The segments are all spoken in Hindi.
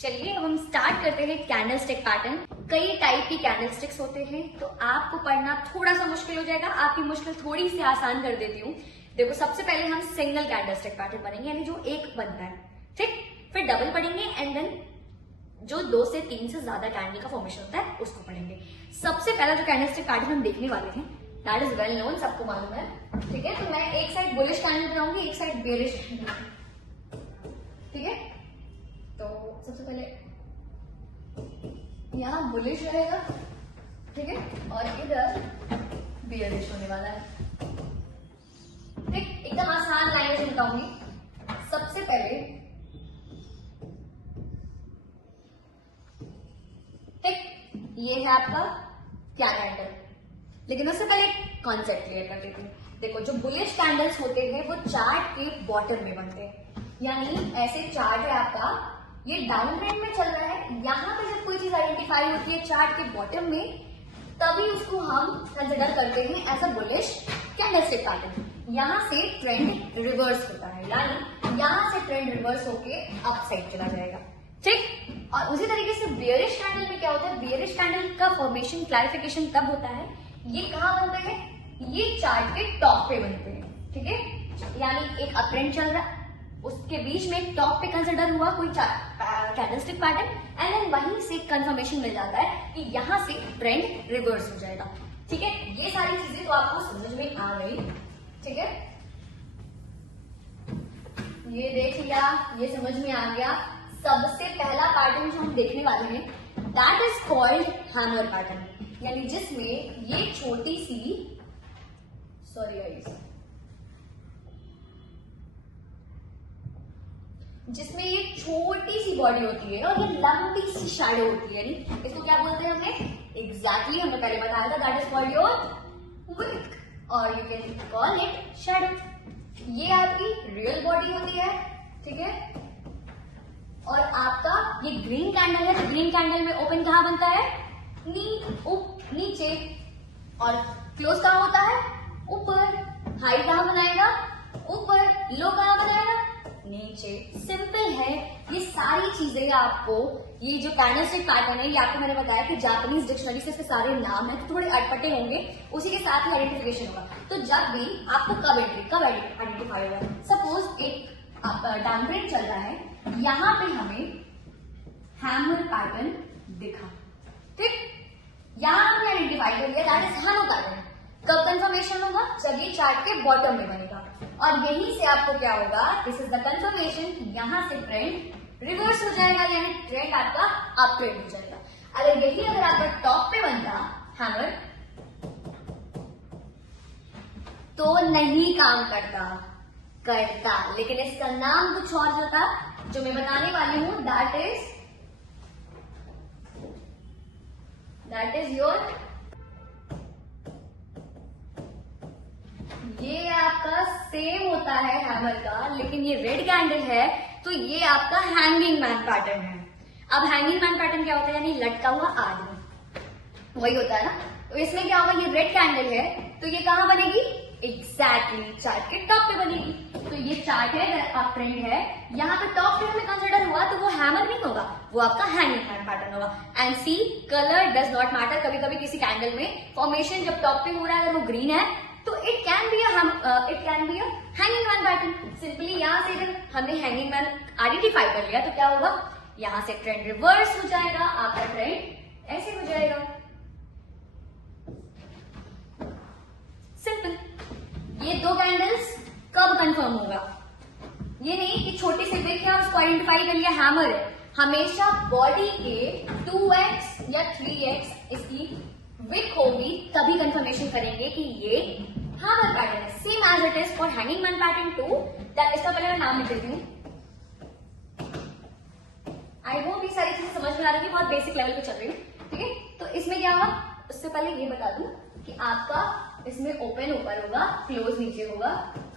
चलिए अब हम स्टार्ट करते हैं कैंडल स्टिक पैटर्न। कई टाइप की कैंडल स्टिक्स होते हैं, तो आपको पढ़ना थोड़ा सा मुश्किल हो जाएगा। आपकी मुश्किल थोड़ी सी आसान कर देती हूँ। देखो, सबसे पहले हम सिंगल कैंडल स्टिक पैटर्न पढ़ेंगे, यानी जो एक बनता है, ठीक। फिर डबल पढ़ेंगे एंड देन जो 2 से 3 से ज्यादा कैंडल का फॉर्मेशन होता है उसको पढ़ेंगे। सबसे पहला जो कैंडल स्टिक पैटर्न हम देखने वाले हैं, दैट इज वेल नोन, सबको मालूम है, ठीक है। तो मैं एक साइड बुलिश कैंडल बनाऊंगी, एक साइड बेयरिश कैंडल, ठीक है। तो सबसे पहले यहाँ बुलिश रहेगा, ठीक है, और इधर बेयरिश होने वाला है, ठीक। एकदम आसान लैंग्वेज में बताऊंगी। सबसे पहले, ठीक, ये है आपका क्या कैंडल, लेकिन उससे पहले कॉन्सेप्ट क्लियर कर देती हूँ। देखो, जो बुलिश कैंडल्स होते हैं वो चार्ट के बॉटम में बनते हैं, यानी ऐसे चार्ट है आपका, ये डाउन ट्रेंड में चल रहा है, यहाँ पे जब कोई चीज आइडेंटिफाई होती है चार्ट के बॉटम में, तभी उसको हम कंसिडर करते हैं as a bullish candlestick pattern. यहाँ से ट्रेंड रिवर्स होता है, यानी यहाँ से ट्रेंड रिवर्स होके अप साइड चला जाएगा, ठीक। और उसी तरीके से बेयरिश कैंडल में क्या होता है, बेयरिश कैंडल का फॉर्मेशन क्लैरिफिकेशन तब होता है, ये कहाँ बनते हैं, ये चार्ट के टॉप पे बनते हैं, ठीक है। यानी एक अप ट्रेंड चल रहा है, उसके बीच में टॉप पे कंसिडर हुआ कोई कैंडलस्टिक पैटर्न, एंड देन वहीं से कंफर्मेशन मिल जाता है कि यहाँ से ट्रेंड रिवर्स हो जाएगा, ठीक है। ये सारी चीजें तो आपको समझ में आ गई, ठीक है। ये देख लिया, ये समझ में आ गया। सबसे पहला पैटर्न जो हम देखने वाले हैं, that is called hammer pattern, यानी जिसमें ये छोटी सी, सॉरी गाइस, जिसमें ये छोटी सी बॉडी होती है और ये लंबी सी शैडो होती है, यानी इसको क्या बोलते हैं हमने, एग्जैक्टली हमने पहले बताया था, that is called your wick, और you can call it shadow. ये आपकी रियल बॉडी होती है, ठीक है। और आपका ये ग्रीन कैंडल है, तो ग्रीन कैंडल में ओपन कहाँ बनता है, नीचे, और क्लोज कहाँ होता है, ऊपर। हाई कहाँ बनाएगा, ऊपर। लो कहाँ बनाएगा, नीचे। सिंपल है। ये सारी चीजें आपको, ये जो कैंडलस्टिक पैटर्न है, ये आपको मैंने बताया कि जापानीज डिक्शनरी से इसके सारे नाम है, तो थोड़े अटपटे होंगे, उसी के साथ ही आइडेंटिफिकेशन होगा। तो जब भी आपको कब आइडेंटिफाई होगा, सपोज एक डाउन ट्रेंड चल रहा है, यहां पे हमें हैमर पैटर्न दिखा, ठीक। यहां हमने आइडेंटिफाई कर लिया, दैट इज हैमर पैटर्न। कब कंफर्मेशन होगा, जब ये चार्ट के बॉटम में बनेगा, और यहीं से आपको क्या होगा, दिस इज द कंफर्मेशन, यहां से ट्रेंड रिवर्स हो जाएगा, यानी ट्रेंड आपका अप ट्रेंड हो जाएगा। अगर आपका टॉप पे बनता हैमर, तो नहीं काम करता, लेकिन इसका नाम कुछ और जो था, जो मैं बताने वाली हूं, दैट इज योर, ये आपका सेम होता है हैमर का, लेकिन ये रेड कैंडल है, तो ये आपका हैंगिंग मैन पैटर्न है। अब हैंगिंग मैन पैटर्न क्या होता है, यानी लटका हुआ आदमी, वही होता है ना। तो इसमें क्या होगा, ये रेड कैंडल है, तो ये कहां बनेगी, एग्जैक्टली चार्ट के टॉप पे बनेगी। तो ये चार्ट है, अप ट्रेंड है, यहाँ पे टॉप ट्रेंड में कंसिडर हुआ, तो वो हैमर नहीं होगा, वो आपका हैंगिंग मैन पैटर्न होगा। And see, colour does not matter. कभी कभी किसी कैंडल में फॉर्मेशन जब टॉप पे हो रहा है, अगर वो ग्रीन है, तो it can be a hanging man pattern. Simply यहाँ से जब हमने हैंगिंग मैन आइडेंटिफाई कर लिया, तो क्या होगा, यहाँ से ट्रेंड रिवर्स हो जाएगा, आपका ट्रेंड ऐसे हो जाएगा, सिंपल। ये 2 कैंडल्स कब कंफर्म होगा, ये नहीं कि छोटी सी विक है उसको आइडेंटिफाई कर लिया हैमर है। हमेशा बॉडी के 2x या 3x इसकी विक होगी, तभी कंफर्मेशन करेंगे कि ये हैमर पैटर्न है। Same as it is for hanging man pattern 2, that इसका पहले मैं नाम लिख देती हूँ। आई होप ये सारी चीजें समझ में आ रही है, बहुत बेसिक लेवल पे चल रही है, ठीक है। तो इसमें क्या होगा, उससे पहले ये बता दूं कि आपका इसमें ओपन ऊपर होगा, क्लोज नीचे होगा,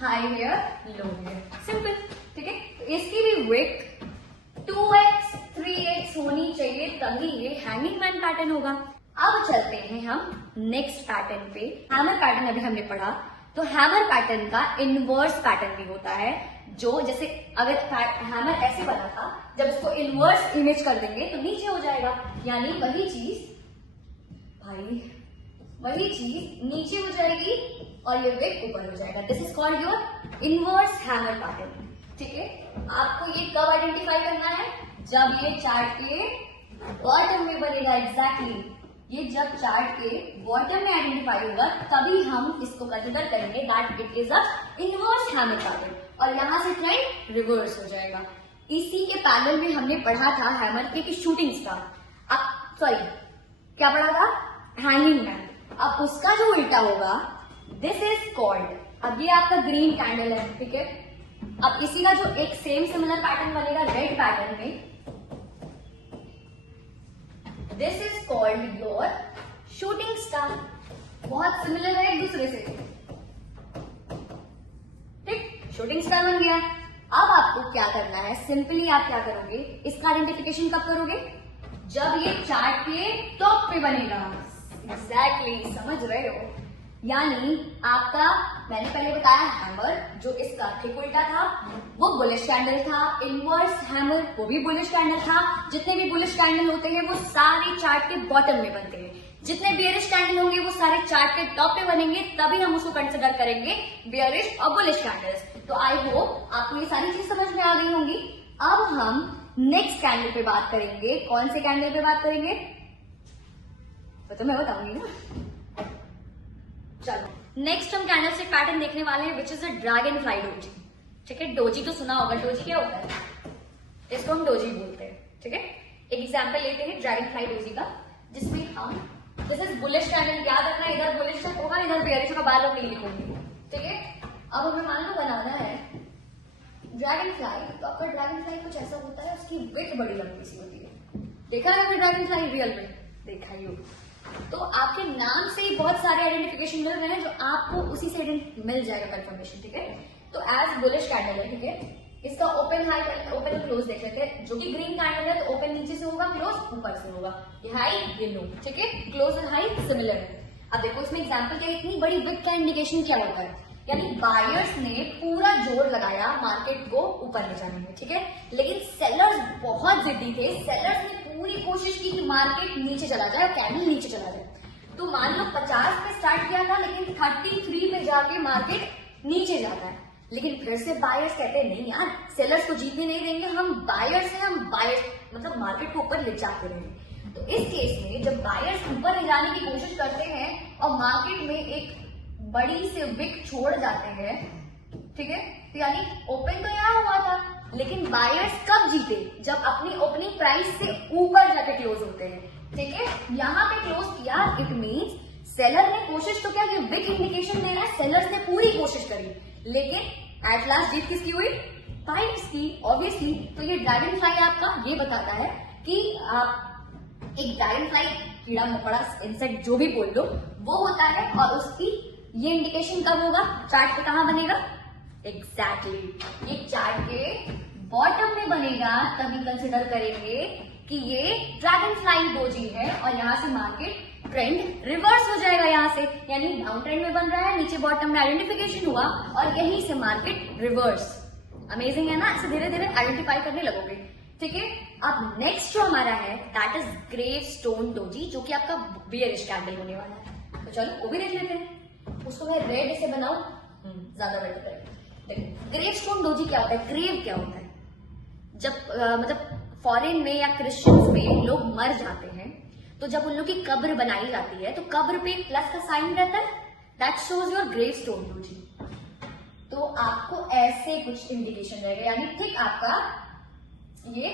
हाई हेयर, लो हेयर, सिंपल, ठीक है। तो इसकी भी विक 2x 3x होनी चाहिए, तभी ये हैंगिंग मैन पैटर्न होगा। अब चलते हैं हम नेक्स्ट पैटर्न पे। हैमर पैटर्न अभी हमने पढ़ा, तो हैमर पैटर्न का इनवर्स पैटर्न भी होता है, जो जैसे अगर हैमर ऐसे बना था, जब इसको इनवर्स इमेज कर देंगे तो नीचे हो जाएगा, यानी वही चीज नीचे हो जाएगी और ये विक ऊपर हो जाएगा। This is called your inverse hammer pattern. ठीक है, आपको ये कब आइडेंटिफाई करना है, जब ये चार्ट के बॉटम में बनेगा। एग्जैक्टली ये जब चार्ट के बॉटम में आइडेंटिफाई होगा तभी हम इसको कंसीडर करेंगे that it is a inverse hammer pattern, और यहां से ट्रेंड रिवर्स हो जाएगा। इसी के पैरेलल में हमने पढ़ा था हैमर के कि शूटिंग स्टार, अब सॉरी क्या पढ़ा था, हैंगिंग मैन। अब उसका जो उल्टा होगा, दिस इज कॉल्ड, अब ये आपका ग्रीन कैंडल है, ठीक है। अब इसी का जो एक सेम सिमिलर पैटर्न बनेगा रेड पैटर्न में, this is called your shooting star. बहुत सिमिलर है एक दूसरे से, ठीक, शूटिंग स्टार बन गया। अब आपको क्या करना है, सिंपली आप क्या करोगे, इसका आइडेंटिफिकेशन कब करोगे, जब ये चार्ट के टॉप पे बनेगा। एग्जैक्टली समझ रहे हो, यानी आपका मैंने पहले बताया हैमर जो इसका ठीक उल्टा था वो बुलिश कैंडल था, इनवर्स हैमर वो भी बुलिश कैंडल था। जितने भी बुलिश कैंडल होते हैं वो सारे चार्ट के बॉटम में बनते हैं, जितने बियरिश कैंडल होंगे वो सारे चार्ट के टॉप पे बनेंगे, तभी हम उसको कंसिडर करेंगे बियरिश और बुलिश कैंडल्स। तो आई होप आपको ये सारी चीज समझ में आ गई होंगी। अब हम नेक्स्ट कैंडल पे बात करेंगे। कौन से कैंडल पे बात करेंगे तो मैं बताऊंगी ना। चलो नेक्स्ट हम कैंडल से पैटर्न देखने वाले हैं which is a dragon fly doji. ठीक है, डोजी तो सुना होगा, डोजी क्या होता है, इसको हम डोजी बोलते हैं। ठीक है, एक एग्जांपल लेते हैं ड्रैगन फ्लाई डोजी का, जिसमें हम दिस इज बुलिश कैंडल, याद रखना इधर बुलिश होगा इधर बेयरिश होगा, बार बार नहीं लिखूंगी। ठीक है, अब हमें मान लो बनाना है ड्रैगन फ्लाई, तो आपका ड्रैगन फ्लाई कुछ ऐसा होता है, उसकी विड्थ बड़ी लंबी सी होती है। देखा है ड्रैगन फ्लाई रियल में, देखा ही होगा। तो आपके नाम से ही बहुत सारे आइडेंटिफिकेशन मिल रहे हैं जो आपको उसी से मिल जाएगा कंफर्मेशन। ठीक है, तो एज बुलिश कैंडल है, ठीक है, इसका ओपन हाई ओपन क्लोज देख लेते हैं। जो कि ग्रीन कैंडल है तो ओपन नीचे से होगा, क्लोज ऊपर से होगा, ये हाई ये लो। ठीक है, क्लोज और हाई सिमिलर है। अब देखो इसमें एग्जांपल क्या है, इतनी बड़ी विड्थ का इंडिकेशन क्या होता है, यानी बायर्स ने पूरा जोर लगाया मार्केट को ऊपर ले जाने में। ठीक है, लेकिन सेलर्स बहुत जिद्दी थे, सेलर्स ने पूरी कोशिश की कि मार्केट नीचे चला जाए, कैंडल नीचे चला जाए। तो मान लो 50 पे स्टार्ट किया था, लेकिन 33 पे जाके मार्केट नीचे जाता है। लेकिन फिर से बायर्स कहते हैं नहीं यार, सेलर्स को जीतने नहीं देंगे, हम बायर्स हैं, हम बायर्स मतलब मार्केट को ऊपर ले जाते रहेंगे। तो इस केस में जब बायर्स ऊपर ले जाने की कोशिश करते हैं और मार्केट में एक बड़ी से विक छोड़ जाते हैं, ठीक है, तो यानी ओपन तो यहाँ हुआ था, लेकिन बायर्स कब जीते, जब अपनी ओपनिंग प्राइस से ऊपर जाके क्लोज होते हैं। ठीक है, यहाँ पे क्लोज किया, इट मीन्स सेलर ने कोशिश तो क्या कि विक इंडिकेशन देना है, सेलर्स ने पूरी कोशिश करी, लेकिन एट लास्ट जीत किसकी हुई, बायर्स की ऑब्वियसली। तो ये ड्रैगन फ्लाई आपका ये बताता है कि आप एक ड्रैगन फ्लाई कीड़ा मकोड़ा इंसेक्ट जो भी बोल लो वो होता है, और उसकी ये इंडिकेशन कब होगा, चार्ट पे कहां बनेगा, एग्जैक्टली ये चार्ट के बॉटम में बनेगा, तभी कंसिडर करेंगे कि ये ड्रैगन फ्लाई डोजी है और यहां से मार्केट ट्रेंड रिवर्स हो जाएगा। यहां से यानी डाउन ट्रेंड में बन रहा है, नीचे बॉटम में आइडेंटिफिकेशन हुआ और यहीं से मार्केट रिवर्स। अमेजिंग है ना, ऐसे धीरे धीरे आइडेंटिफाई करने लगोगे। ठीक है, अब नेक्स्ट जो हमारा है that is gravestone doji, जो कि आपका बियरिश कैंडल होने वाला है। तो चलो वो भी देख लेते हैं। उसको मैं रेड से बनाऊं ज्यादा बेटर है। ग्रेव स्टोन डोजी क्या होता है, ग्रेव क्या होता है, जब मतलब फॉरेन में या क्रिश्चियंस में लोग मर जाते हैं तो जब उन लोग की कब्र बनाई जाती है तो कब्र पे प्लस का साइन रहता है, that shows your gravestone doji. तो आपको ऐसे कुछ इंडिकेशन रहेगा, यानी ठीक आपका ये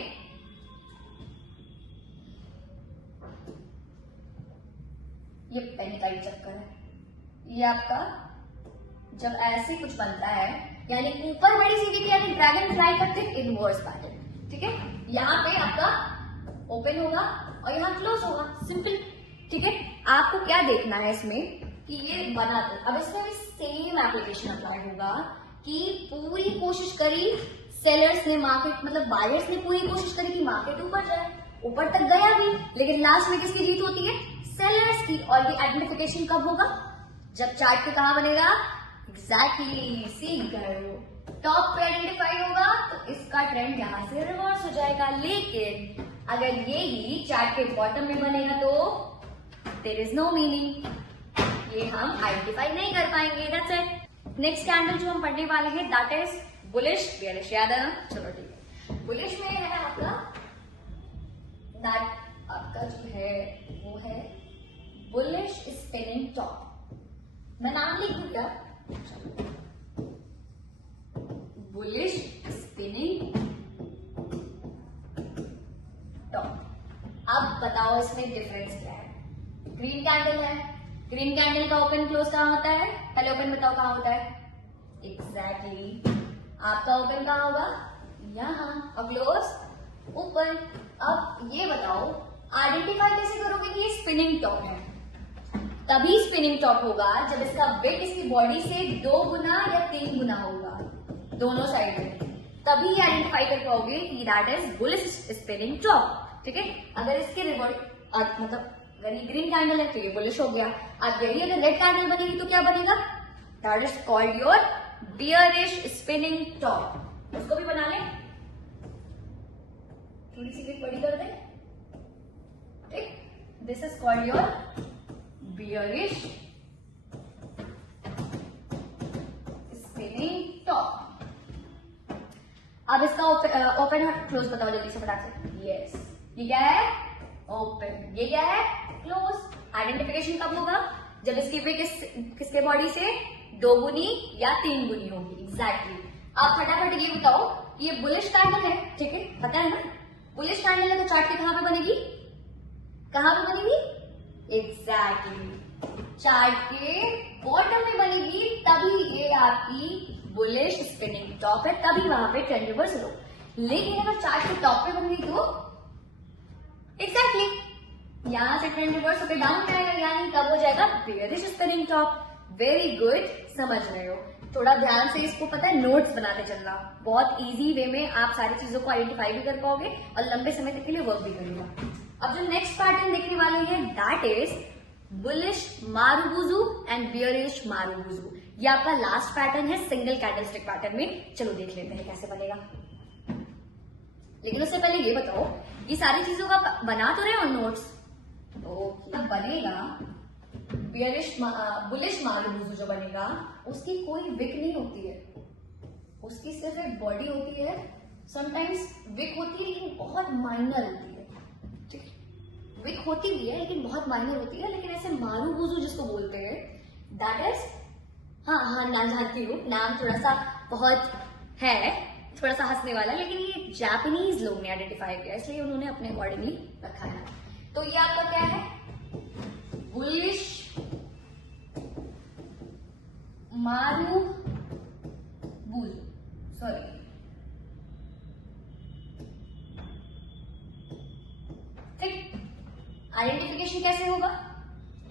पेन का ही चक्कर है, ये आपका जब ऐसे कुछ बनता है यानी ऊपर बड़ी सीधी थी, यानी ड्रैगन फ्लाई का ठीक इनवर्स पैटर्न। ठीक है, यहाँ पे आपका ओपन होगा और यहाँ क्लोज होगा, सिंपल। ठीक है, आपको क्या देखना है इसमें कि ये बना था, अब इसमें भी सेम एप्लीकेशन अप्लाई होगा कि पूरी कोशिश करी सेलर्स ने, मार्केट मतलब बायर्स ने पूरी कोशिश करी कि मार्केट ऊपर जाए, ऊपर तक गया भी, लेकिन लास्ट में किसकी जीत होती है, सेलर्स की। और ये आइडेंटिफिकेशन कब होगा, जब चार्ट पे कहां बनेगा, एग्जैक्टली सीख गए हो। टॉप पे आइडेंटिफाई होगा तो इसका ट्रेंड यहाँ से रिवर्स हो जाएगा, लेकिन अगर ये ही चार्ट के बॉटम में बनेगा तो देयर इज नो मीनिंग, ये हम आइडेंटिफाई नहीं कर पाएंगे। That's it. नेक्स्ट कैंडल जो हम पढ़ने वाले हैं दैट इज बुलिश बेयरिश। याद है ना? चलो ठीक है। बुलिश में है आपका दैट आपका जो है वो है बुलिश स्पिनिंग टॉप। मैं नाम लिख दूं क्या? Bullish spinning top. अब बताओ इसमें डिफरेंस क्या है? ग्रीन कैंडल है, ग्रीन कैंडल का ओपन क्लोज कहाँ होता है? पहले ओपन बताओ कहाँ होता है? एग्जैक्टली आपका ओपन कहाँ होगा? यहाँ, और क्लोज ऊपर। अब ये बताओ आइडेंटिफाई कैसे करोगे कि ये स्पिनिंग टॉप है? तभी स्पिनिंग टॉप होगा जब इसका वेट इसकी बॉडी से 2 गुना या 3 गुना होगा दोनों साइड में, तभी आइडेंटिफाई कर पाओगे कि that is bullish spinning top. ठीक है? अगर इसके रिवर्ट मतलब अगर ये ग्रीन कैंडल है तो ये बुलिश हो गया। अब यही अगर रेड कैंडल बनेगी तो क्या बनेगा? That is called your bearish spinning top. उसको भी बना ले, थोड़ी सी भी बड़ी कर दे। ठीक, this is called your bearish spinning top. अब इसका ओपन और क्लोज बताओ जल्दी से फटाक से। यस, ये क्या है? ओपन। ये क्या है? क्लोज। आइडेंटिफिकेशन कब होगा? जब इसकी वेट किसके बॉडी से 2 गुनी या 3 गुनी होगी। एग्जैक्टली। आप फटाफट ये बताओ, ये बुलिश कैंडल है, ठीक है, पता है ना? बुलिश कैंडल है तो चार्ट के कहां पे बनेगी? कहां पे बनेगी? एग्जैक्टली चार्ट के बॉटम में बनेगी, तभी ये आपकी बुलिश स्पिनिंग टॉप है, तभी वहां पे ट्रेंड रिवर्सल हो। लेकिन अगर चार्ट के टॉप पे बन गई तो एग्जैक्टली यहां से ट्रेंड रिवर्स होकर डाउन पे आएगा, यानी तब हो जाएगा bearish spinning top. Very good, समझ रहे हो? थोड़ा ध्यान से इसको पता है नोट्स बनाते चलना, बहुत इजी वे में आप सारी चीजों को आइडेंटिफाई भी कर पाओगे और लंबे समय तक के लिए वर्क भी करेगा। अब जो नेक्स्ट पैटर्न देखने वाले हैं that is bullish marubozu and bearish marubozu. ये आपका लास्ट पैटर्न है सिंगल कैंडलस्टिक पैटर्न में। चलो देख लेते हैं कैसे बनेगा। लेकिन उससे पहले ये बताओ, ये सारी चीजों का बना तो रहे हो नोट्स? तो बनेगा बुलिश मारुबुजू जो बनेगा उसकी कोई विक नहीं होती है, उसकी सिर्फ एक बॉडी होती है। समटाइम्स विक होती है लेकिन बहुत माइनर होती है। ठीक है, विक होती भी है लेकिन बहुत माइनर होती है। लेकिन ऐसे मारुबुजू जिसको बोलते हैं दैट इज, हाँ नाम जानती हूँ, नाम थोड़ा सा बहुत है, थोड़ा सा हंसने वाला, लेकिन ये जापानीज लोग ने आइडेंटिफाई किया इसलिए उन्होंने अपने अकॉर्डिंगली रखा है। तो ये आपका क्या है? बुलिश मारुबुजू, सॉरी, ठीक। आइडेंटिफिकेशन कैसे होगा?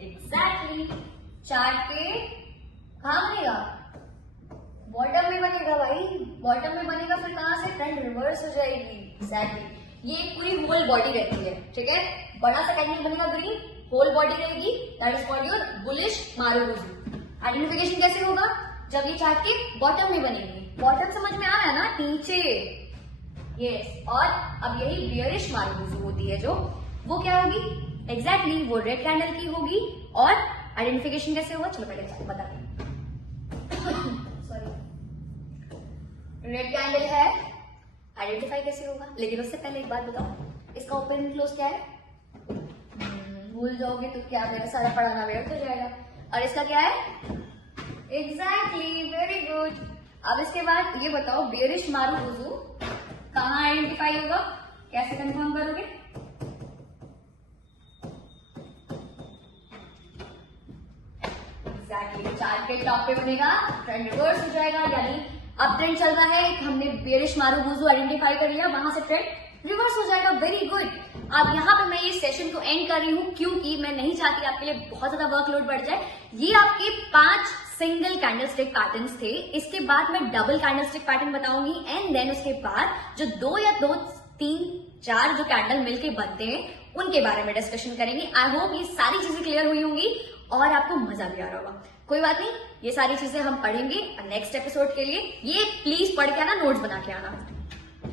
एग्जैक्टली चार्ट के कहां बनेगा? बॉटम में बनेगा भाई, बॉटम में बनेगा, फिर कहां से ट्रेंड रिवर्स हो जाएगी। एग्जैक्टली ये पूरी होल बॉडी रहती है, ठीक है। बड़ा सा कैंडल बनेगा ग्रीन, होल बॉडी रहेगी, that is called your bullish marubozu. Identification कैसे होगा? जब ये चार्ट के बॉटम में बनेगी। बॉटम समझ में आ रहा है ना? नीचे। यस। और अब यही बियरिश मारुबुजू होती है जो, वो क्या होगी? एग्जैक्टली वो रेड कैंडल की होगी। और आइडेंटिफिकेशन कैसे होगा? चलो पहले आपको बता दें। सॉरी, रेड कैंडल है, आइडेंटिफाई कैसे होगा? लेकिन उससे पहले एक बात बताओ, इसका ओपन क्लोज क्या है? भूल जाओगे तो क्या मेरा सारा पढ़ाना व्यर्थ हो जाएगा। और इसका क्या है? Exactly, very good. अब इसके बाद ये बताओ, बियरिश मारुबुजू कहां आइडेंटिफाई होगा? कैसे कंफर्म करोगे? एग्जैक्टली चार्ट के टॉप पे बनेगा, ट्रेंड रिवर्स हो जाएगा, यानी अब ट्रेंड चल रहा है, हमने बियरिश मारुबुजू आइडेंटिफाई कर लिया, वहां से ट्रेंड रिवर्स हो जाएगा। Very good. अब यहाँ पे मैं ये सेशन को एंड कर रही हूँ क्योंकि मैं नहीं चाहती आपके लिए बहुत ज्यादा वर्कलोड बढ़ जाए। ये आपके 5 सिंगल कैंडलस्टिक पैटर्न्स थे। इसके बाद मैं डबल कैंडलस्टिक पैटर्न बताऊंगी एंड देन उसके बाद जो 2 या 2, 3, 4 जो कैंडल मिलके बनते हैं उनके बारे में डिस्कशन करेंगे। आई होप ये सारी चीजें क्लियर हुई होंगी। और आपको मजा भी आ रहा होगा। कोई बात नहीं, ये सारी चीजें हम पढ़ेंगे नेक्स्ट एपिसोड के लिए। ये प्लीज पढ़ के आना, नोट्स बना के आना।